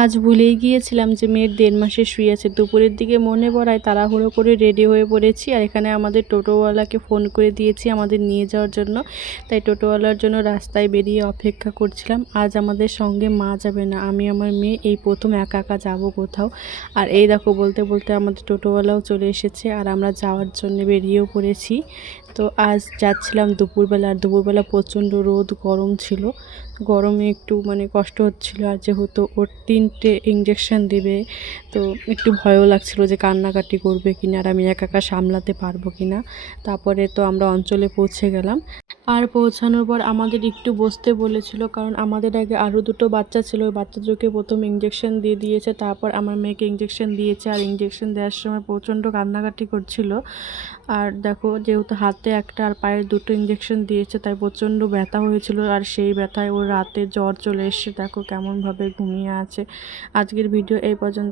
আজ ভুলেই গিয়েছিলাম যে মেয়ের 1.5 মাসের সুই আছে। দুপুরের দিকে মনে পড়ায় তাড়াহুড়ো করে রেডি হয়ে পড়েছি। আর এখানে আমাদের টোটোওয়ালাকে ফোন করে দিয়েছি আমাদের নিয়ে যাওয়ার জন্য। তাই টোটোওয়ালার জন্য রাস্তায় বেরিয়ে অপেক্ষা করছিলাম। আজ আমাদের সঙ্গে মা যাবে না, আমি আমার মেয়ে এই প্রথম একা একা যাবো কোথাও। আর এই দেখো বলতে বলতে আমাদের টোটোওয়ালাও চলে এসেছে আর আমরা যাওয়ার জন্য বেরিয়েও পড়েছি। তো আজ যাচ্ছিলাম দুপুরবেলা, আর দুপুরবেলা প্রচণ্ড রোদ গরম ছিল। গরমে একটু কষ্ট হচ্ছিল। আর যেহেতু ওর 3টে ইঞ্জেকশন দেবে, তো একটু ভয়ও লাগছিল যে কান্নাকাটি করবে কিনা আর আমি একা একা সামলাতে পারবো কিনা। তারপরে তো আমরা অঞ্চলে পৌঁছে গেলাম। আর পৌঁছানোর পর আমাদের একটু বসতে বলেছিল, কারণ আমাদের আগে আরও 2টো বাচ্চা ছিল। ওই বাচ্চাদেরকে প্রথম ইঞ্জেকশন দিয়ে দিয়েছে, তারপর আমার মেয়েকে ইঞ্জেকশন দিয়েছে। আর ইঞ্জেকশন দেওয়ার সময় প্রচণ্ড কান্নাকাটি করছিল। আর দেখো যেহেতু হাতে একটা আর পায়ে 2টো ইঞ্জেকশন দিয়েছে, তাই প্রচণ্ড ব্যথা হয়েছিল। আর সেই ব্যথায় ওর রাতে জ্বর চলে এসেছে, দেখো কেমনভাবে ঘুমিয়ে আছে। আজকের ভিডিও এই পর্যন্ত।